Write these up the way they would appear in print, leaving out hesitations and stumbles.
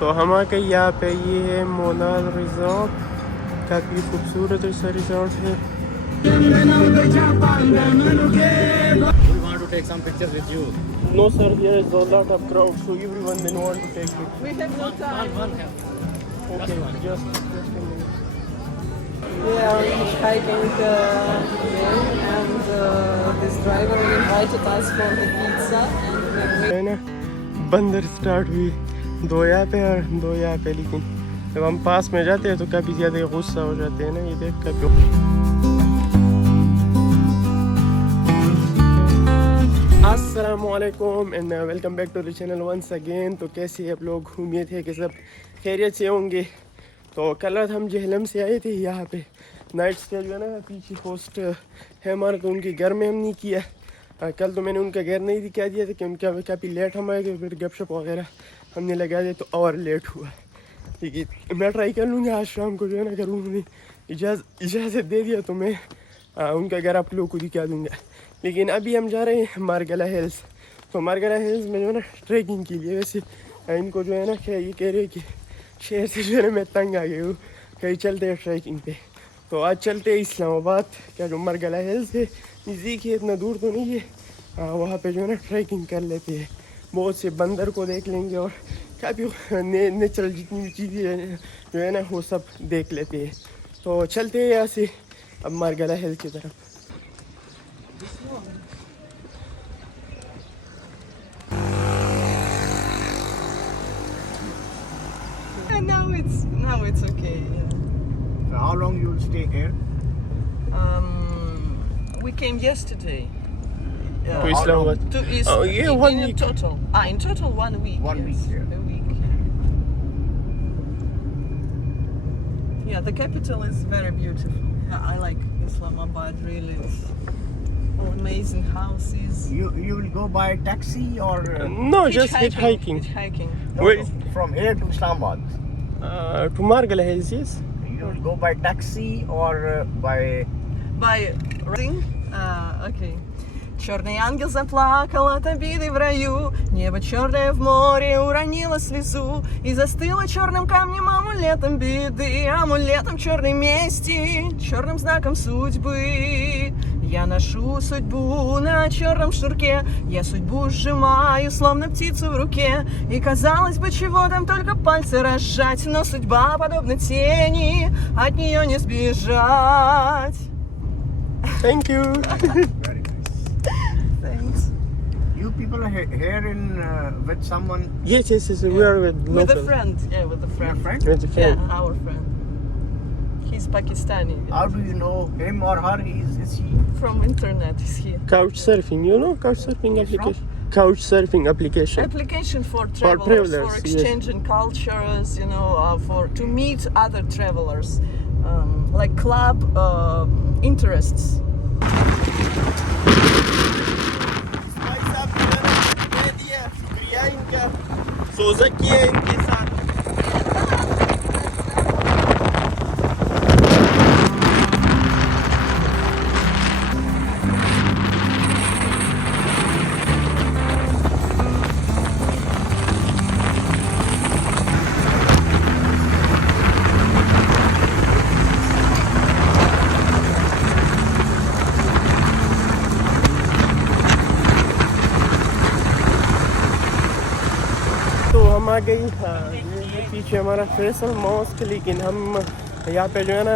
तो हम आ गए यहाँ पे, ये है मोनाल रिजॉर्ट, काफ़ी खूबसूरत सा रिजॉर्ट है। We want to take some pictures with you. No sir, here is a lot of crowd, so everyone they want to take it. We have no time. One have. Okay, just a minute. We are hitchhiking again, and this driver invited us for the pizza, and we're है ना, बंदर start हुई, 2 यहाँ पे और 2 यहाँ पे, लेकिन जब हम पास में जाते हैं तो काफ़ी ज़्यादा गुस्सा हो जाते हैं ना, ये देख कर। अस्सलामुअलैकुम and welcome back to the channel once again. तो कैसे आप लोग, उम्मीद है कि सब खैरियत से होंगे। तो कल रात हम जहलम से आए थे, यहाँ पे नाइट स्टे जो है ना पीछे होस्ट है हमारा, तो उनके घर में हमने किया। कल तो मैंने उनका घर नहीं दिखा दिया था कि उनका काफ़ी लेट हम आए थे, फिर गपशप वगैरह हमने लगा दिया तो और लेट हुआ। लेकिन मैं ट्राई कर लूँगा आज शाम को जो है ना, अगर उन्होंने इजाज़त दे दिया तो मैं उनका घर आप लोगों को दिखा दूँगा। लेकिन अभी हम जा रहे हैं मार्गला हिल्स। तो मार्गला हिल्स में जो है ना ट्रैकिंग के लिए, वैसे इनको जो है ना क्या ये कह रहे हैं कि शहर से जो है ना मैं तंग आ गई हूँ, कहीं चलते हैं ट्रैकिंग पे। तो आज चलते हैं इस्लामाबाद का जो मार्गला हिल्स है, नज़दीक है, इतना दूर तो नहीं है। वहाँ पे जो है ना ट्रैकिंग कर लेते हैं, बहुत से बंदर को देख लेंगे और काफ़ी नेचुरल जितनी भी चीज़ें जो है ना वो सब देख लेते हैं। तो चलते हैं यहाँ से अब मार्गला हिल्स की तरफ। now it's okay. Yeah. So how long you will stay here? We came yesterday. To Islamabad. To East, Oh yeah, 1 in week. total. In total 1 week. 1 week, yes, yeah. a week. Yeah, the capital is very beautiful. I like Islamabad really. It's amazing houses. You will go by taxi or No, just hitchhiking. Hitchhiking. no, Wait. from here to Islamabad? To Margalla Hills, yes. You will go by taxi or by By ring? Okay. Черный ангел заплакал от обиды в раю, небо черное в море уронило слезу и застыло черным камнем амулетом беды, амулетом черной мести, черным знаком судьбы. Я ношу судьбу на черном шнурке, я судьбу сжимаю, словно птицу в руке, и казалось бы, чего там только пальцы разжать, но судьба подобна тени, от нее не сбежать. Thank you. very nice. Thanks. You people are here in with someone? Yes, we are with With a local. friend, yeah, with a Your friend. friend? With a friend. Yeah, our friend. He's Pakistani. How do you know him or her? Is he? From internet, he's here. Couch surfing, you know, couch surfing application. Couch surfing application. Application for travelers, travelers, for yes. exchanging cultures, you know, for to meet other travelers, like club interests. हम आ गई, ये पीछे हमारा Faisal mask, लेकिन हम यहाँ पे जो है ना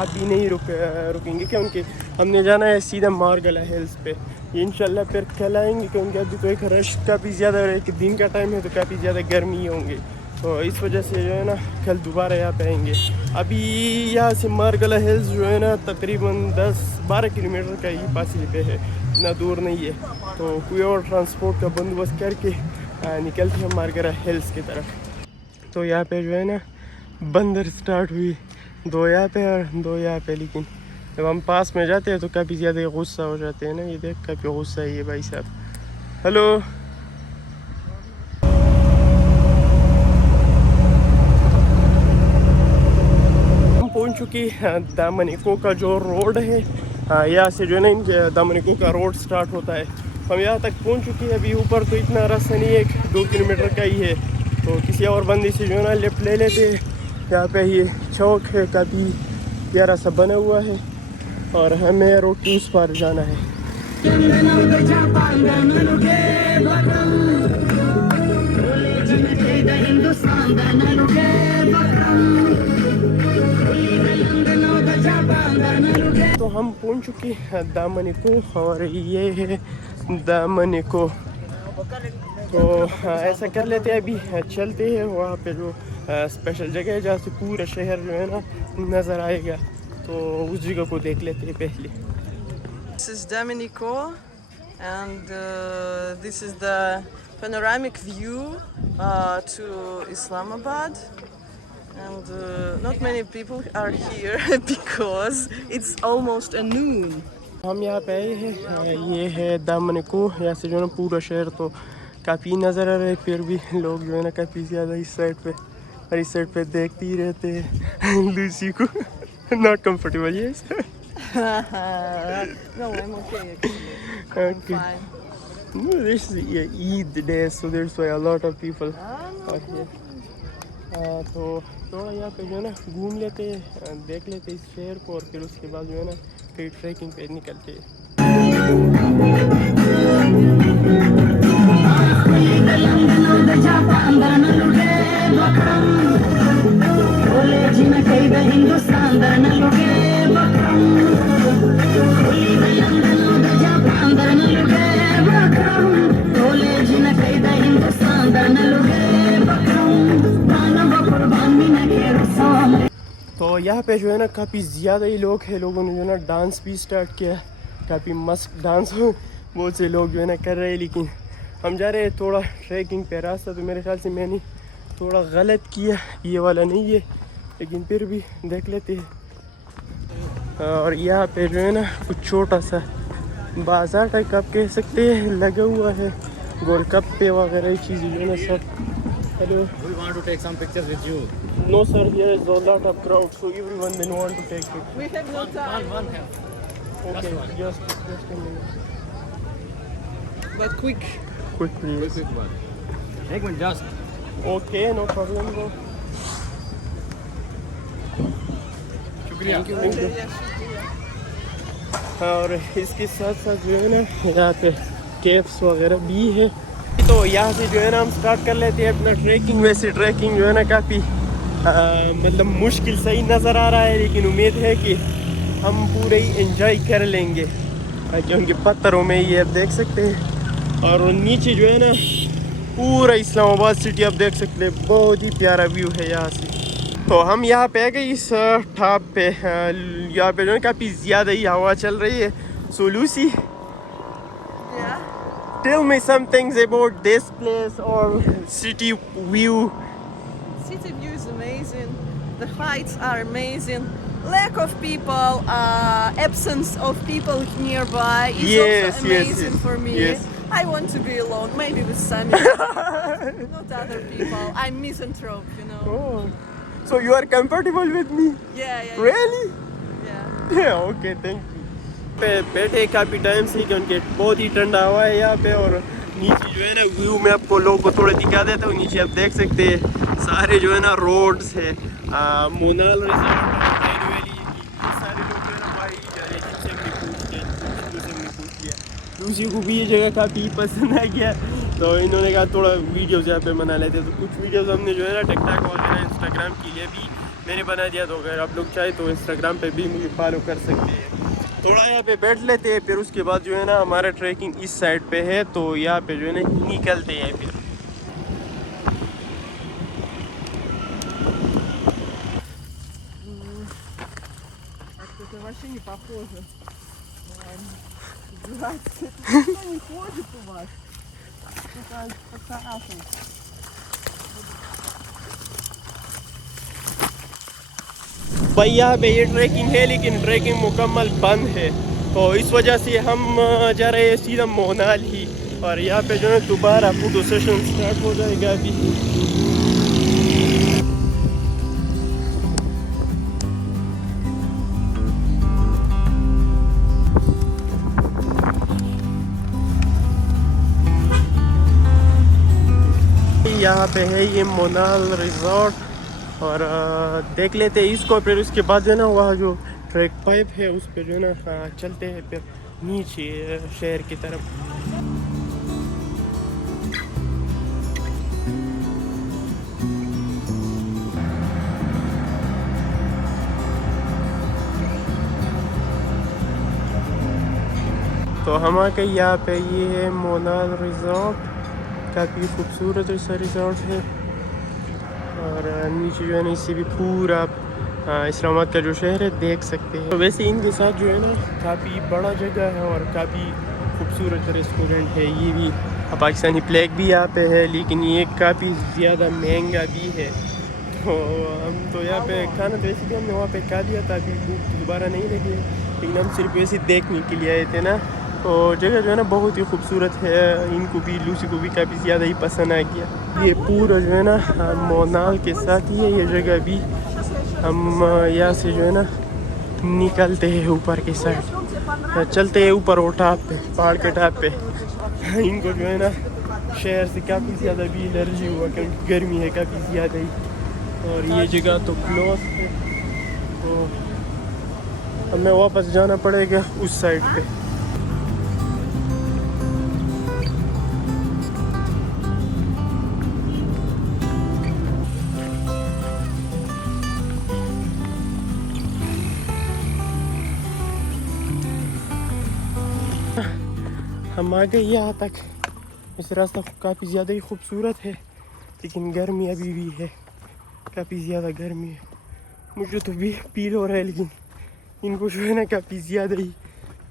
अभी नहीं रुकेंगे, क्योंकि हमने जाना है सीधा मार्गला हिल्स पे। इंशाल्लाह फिर कल आएंगे, क्योंकि अभी तो एक रश काफ़ी ज़्यादा है, कि दिन का टाइम है तो काफ़ी ज़्यादा गर्मी होंगे, तो इस वजह से जो है ना कल दोबारा यहाँ पे आएंगे। अभी यहाँ से मार्गला हिल्स जो है ना तकरीबन 10-12 किलोमीटर का ही फासले पे है, इतना दूर नहीं है। तो कोई और ट्रांसपोर्ट का बंदोबस्त करके निकलते हैं मार्गला हिल्स की तरफ। तो यहाँ पे जो है ना बंदर स्टार्ट हुई, 2 यहाँ पे और 2 यहाँ पे, लेकिन जब हम पास में जाते हैं तो काफ़ी ज़्यादा गुस्सा हो जाते हैं ना, ये देख काफ़ी गुस्सा है ये भाई साहब। हेलो, हम पहुँच चुके दामन इको का जो रोड है, यहाँ से जो है ना इनके दामन इको का रोड स्टार्ट होता है। हम यहाँ तक पहुँच चुके हैं। अभी ऊपर तो इतना रास्ता नहीं है, 2 किलोमीटर का ही है, तो किसी और बंदी से जो है ना लिफ्ट ले लेते। यहाँ पे ये चौक है, काफ़ी प्यारा सा बना हुआ है और हमें रोड के उस पार जाना है। तो हम पहुंच चुके हैं दामन को और ये है दामन को। तो ऐसा कर लेते हैं, अभी चलते हैं वहाँ पे जो स्पेशल जगह है जहाँ से पूरा शहर जो है ना नज़र आएगा, तो उस जगह को देख लेते हैं पहले। This is Domenico and this is the panoramic view to Islamabad, and not many people are here because it's almost a noon. हम यहाँ पे आए हैं, ये है दामन को। यहाँ से जो है ना पूरा शहर तो काफ़ी नज़र आ रहा है, फिर भी लोग जो है ना काफ़ी ज़्यादा इस साइड पे और इस साइड पे देखते ही रहते हैं लूसी को। Not comfortable yes. No, I'm okay actually. I'm fine. No, this is Eid day, so that's why a lot of people are here. तो थोड़ा यहाँ पे जो है ना घूम लेते हैं, देख लेते हैं इस शहर को और फिर उसके बाद जो है ना फिर ट्रैकिंग पे निकलते हैं। तो यहाँ पे जो है ना काफ़ी ज़्यादा ही लोग हैं, लोगों ने जो है ना डांस भी स्टार्ट किया, काफ़ी मस्त डांस बहुत से लोग जो है ना कर रहे हैं। लेकिन हम जा रहे हैं थोड़ा ट्रैकिंग पे रास्ता, तो मेरे ख्याल से मैंने थोड़ा गलत किया, ये वाला नहीं है, लेकिन फिर भी देख लेते हैं। और यहाँ पे जो है ना कुछ छोटा सा बाजार टाइप आप कह सकते हैं लगा हुआ है, गोलगप्पे वगैरह चीज़ें जो है ना सब। Hello. We want to take some pictures with you. No sir, here is a lot of crowd, so everyone will want to take it. We have no time. One have. Okay, just a minute. But quick. Quick please. Quick one. Take one just. Okay, no problem bro. शुक्रिया. Thank you. Yeah, shukriya. और इसके साथ साथ जो है ना यहाँ पे केव्स वगैरह भी है। तो यहाँ से जो है ना हम स्टार्ट कर लेते हैं अपना ट्रैकिंग। वैसे ट्रैकिंग जो है ना काफ़ी मतलब मुश्किल सही नज़र आ रहा है, लेकिन उम्मीद है कि हम पूरे ही एंजॉय कर लेंगे, क्योंकि पत्थरों में ये आप देख सकते हैं और नीचे जो है ना पूरा इस्लामाबाद सिटी आप देख सकते हैं। बहुत ही प्यारा व्यू है यहाँ से। तो हम यहाँ पे आ गए इस ठाप पे, यहाँ पे जो है काफ़ी ज़्यादा ही हवा चल रही है। सो Lucy, Yeah. tell me some things about this place or city view. City view is amazing. The heights are amazing. Lack of people, absence of people nearby is Yes, also yes, amazing yes, for me. yes. I want to be alone, maybe with Sami, not other people. I'm misanthrope, you know. Oh, so you are comfortable with me? Yeah. Really? Yeah. Yeah, okay, thank you. पे बैठे काफ़ी time से, क्योंकि बहुत ही ठंडा हवा है यहाँ पे। और नीचे जो है ना व्यू में आपको लोगों को थोड़ा दिखा देता हूँ। नीचे आप देख सकते हैं सारे जो है ना रोड्स है, मोनाल रिजॉर्ट, सारे लोग जो है ना वहाँ ही जा रहे हैं। जिनसे हमने पूछ लिया, दूसरी को भी ये जगह काफ़ी पसंद आ गया, तो इन्होंने कहा थोड़ा वीडियोज़ यहाँ पे बना लेते। तो कुछ वीडियोज़ हमने जो है ना टिकटॉक वगैरह इंस्टाग्राम के लिए भी मैंने बना दिया, तो अगर आप लोग चाहे तो इंस्टाग्राम पे भी मुझे फॉलो कर सकते हैं। थोड़ा यहाँ पे बैठ लेते हैं, फिर उसके बाद जो है ना हमारा ट्रैकिंग इस साइड पे है, तो यहाँ पे जो है ना निकलते हैं फिर। Это вообще не похоже. Здрасте. Что не ходит у вас? भाई यहाँ पे ये ट्रैकिंग है, लेकिन ट्रैकिंग मुकम्मल बंद है, तो इस वजह से हम जा रहे हैं सीधा मोनाल ही। और यहाँ पे जो है दोबारा फोटो सेशन स्टार्ट हो जाएगा अभी। यहाँ यहाँ पे है ये मोनाल रिजॉर्ट और देख लेते हैं इसको, फिर उसके बाद जो है ना वहाँ जो ट्रैक पाइप है उस पर जो है ना चलते हैं फिर नीचे शहर की तरफ। तो हम आ गए यहाँ पे, ये है मोनाल रिजॉर्ट, काफ़ी खूबसूरत सा रिजॉर्ट है और नीचे जो है ना इससे भी पूरा इस्लामाबाद का जो शहर है देख सकते हैं। तो वैसे इनके साथ जो है ना काफ़ी बड़ा जगह है और काफ़ी खूबसूरत रेस्टोरेंट है। ये भी पाकिस्तानी फ्लैग भी यहाँ पे है, लेकिन ये काफ़ी ज़्यादा महंगा भी है। तो हम तो यहाँ पे खाना तो वैसे भी हमने वहाँ पे खा लिया था, अभी भूख दोबारा नहीं लगी, लेकिन हम सिर्फ वैसे देखने के लिए आए थे ना। तो जगह जो है ना बहुत ही खूबसूरत है, इनको भी लूसी को भी काफ़ी ज़्यादा ही पसंद आ गया। ये पूरा जो है ना मोनाल के साथ ही है ये जगह भी। हम यहाँ से जो है ना निकलते हैं ऊपर के साइड, चलते हैं ऊपर वो टाप पे, पहाड़ के टाप पे। इनको जो है ना शहर से काफ़ी ज़्यादा भी एलर्जी हुआ क्योंकि गर्मी है काफ़ी ज़्यादा ही, और ये जगह तो क्लोज है, तो हमें वापस जाना पड़ेगा उस साइड पे। हम आ गए यहाँ तक। इस रास्ता काफ़ी ज़्यादा ही खूबसूरत है, लेकिन गर्मी अभी भी है, काफ़ी ज़्यादा गर्मी है। मुझे तो भी फील हो रहा है, लेकिन इनको जो है ना काफ़ी ज़्यादा ही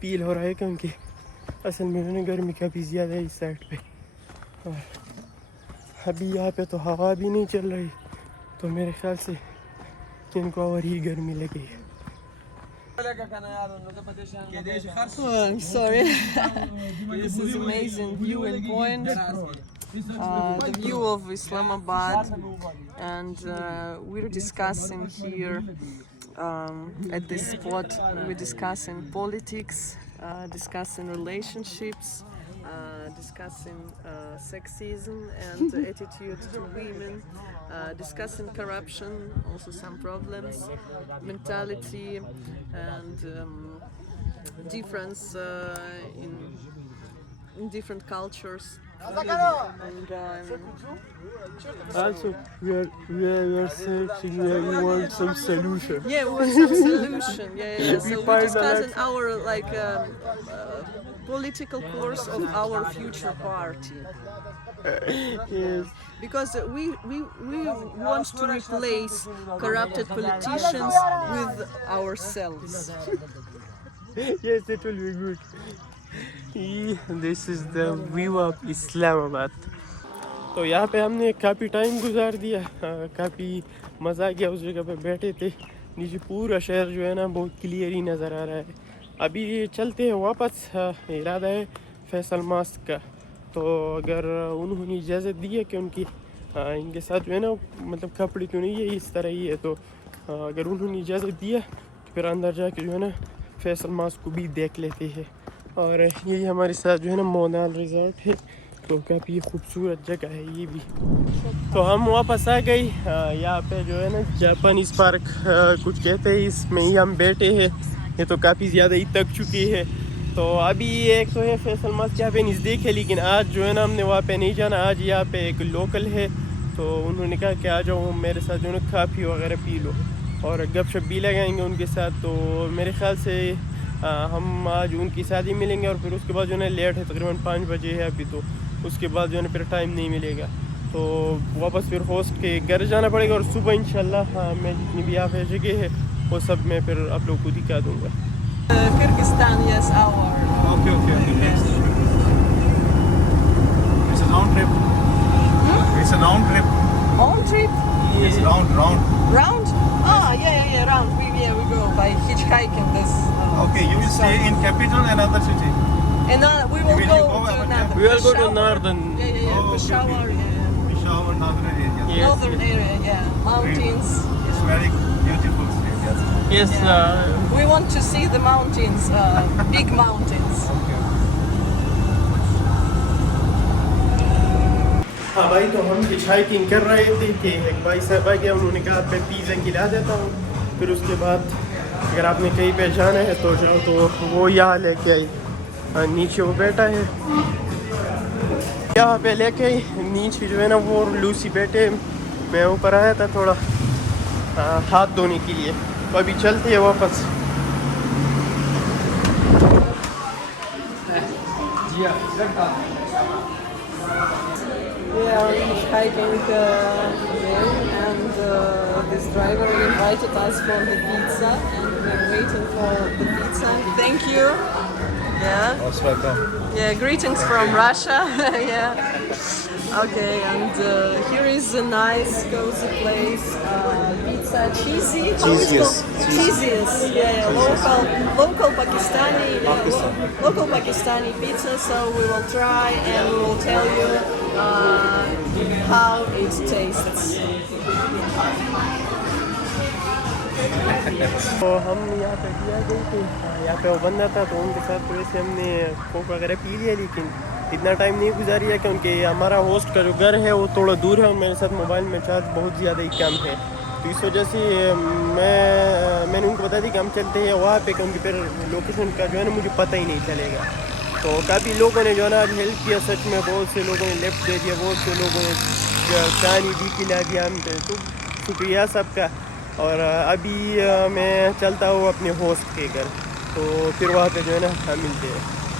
फील हो रहा है क्योंकि असल में जो है गर्मी काफ़ी ज़्यादा है इस साइड पे। और अभी यहाँ पे तो हवा भी नहीं चल रही, तो मेरे ख्याल से इनको और ही गर्मी लगी है। Oh, I'm sorry. This is amazing view and point. The view of Islamabad, and we're discussing here at this spot. We're discussing politics, discussing relationships, discussing sexism and attitude to women, discussing corruption, also some problems, mentality, and difference in different cultures. And also we are searching, we want some solution. yeah, we want some solution. Yeah. So we're discussing our political course of our future party. Yes. Because we want to replace corrupted politicians with ourselves. Yes, it will be good. This is the view of Islamabad. तो यहाँ पे हमने काफ़ी time गुजार दिया, काफ़ी मज़ा गया उस जगह पे बैठे थे। नीचे पूरा शहर जो है ना बहुत क्लियर ही नज़र आ रहा है। अभी चलते हैं वापस, इरादा है फैसल मास्क का। तो अगर उन्होंने इजाज़त दी है कि उनकी इनके साथ जो है ना मतलब कपड़े तो नहीं है, इस तरह ही है, तो अगर उन्होंने इजाज़त दिया तो फिर अंदर जाके जो है ना फैसल मास्क को भी देख लेते हैं। और यही हमारे साथ जो है ना मोनाल रिजॉर्ट है, तो काफ़ी खूबसूरत जगह है ये भी। तो हम वापस आ गई। यहाँ पे जो है ना जापानीज़ पार्क कुछ कहते हैं, इसमें ही हम बैठे हैं। ये तो काफ़ी ज़्यादा ही थक चुकी है। तो अभी एक तो है फैसल मास्क यहाँ पे नज़दीक है, लेकिन आज जो है ना हमने वहाँ पे नहीं जाना। आज यहाँ पे एक लोकल है, तो उन्होंने कहा कि आ जाओ मेरे साथ जो है ना काफ़ी वगैरह पी लो और गपशप भी लगाएंगे उनके साथ। तो मेरे ख्याल से हम आज उनके साथ ही मिलेंगे, और फिर उसके बाद जो है ना लेट है, तकरीबन 5 बजे है अभी, तो उसके बाद जो है ना फिर टाइम नहीं मिलेगा, तो वापस फिर होस्ट के घर जाना पड़ेगा। और सुबह इंशाल्लाह मैं जितनी भी यहाँ पे जगह है वो सब मैं फिर आप लोग को दिखा दूँगा। Kyrgyzstan, yes, our. Okay. Next. It's a round trip. It's a round trip. On trip? It's round. Round? Yeah, round. We go by hitchhiking this. Okay, you will stay in capital and other city. And we will Will go you go to over another. We will go to Peshawar. northern. Yeah. Oh, okay. Peshawar, yeah. Peshawar, northern area. Yes. Northern area, yeah. Mountains. It's very beautiful state. Yes. Yes. We want to see the mountains, big mountains. हाँ भाई, तो हम hitch hiking कर रहे थे कि एक भाई साहब आ गया, उन्होंने कहा मैं पिज़्ज़ा खिला देता हूँ, फिर उसके बाद अगर आपने कहीं पे जाना है तो जाओ, तो वो यहाँ लेके आई, नीचे वो बैठा है यहाँ पे लेके आई, नीचे जो है ना वो लूसी बैठे, मैं ऊपर आया था थोड़ा हाथ धोने के लिए, तो अभी चलते हैं वापस। We are hitchhiking again, and this driver invited us for the pizza, and we're waiting for the pizza. Thank you. Yeah. Most welcome. Yeah, greetings from Russia. Yeah. Okay, and here is a nice cozy place. Pizza, cheesy. Cheesiest. Cheesiest. Yeah, local Pakistani. Local Pakistani pizza. So we will try and we will tell you how it tastes. तो हम यहाँ पे किया गए थे, यहाँ पे वो बंदा था तो उनके साथ थोड़े से हमने कोक वगैरह पी लिया, लेकिन इतना टाइम नहीं गुजारिया क्योंकि हमारा होस्ट का जो घर है वो थोड़ा दूर है और मेरे साथ मोबाइल में चार्ज बहुत ज़्यादा ही कम है, तो इस वजह से मैंने उनको बता दी कि हम चलते हैं वहाँ पे, क्योंकि फिर लोकेशन का जो है ना मुझे पता ही नहीं चलेगा। तो काफ़ी लोगों ने जो है ना आज हेल्प किया, सच में बहुत से लोगों ने लिफ्ट दे दिया, बहुत से लोगों ने पानी भी पिला दिया हम पे, तो शुक्रिया सबका। और अभी मैं चलता हूँ अपने होस्ट के घर, तो फिर वहाँ पे जो है ना हम मिलते हैं।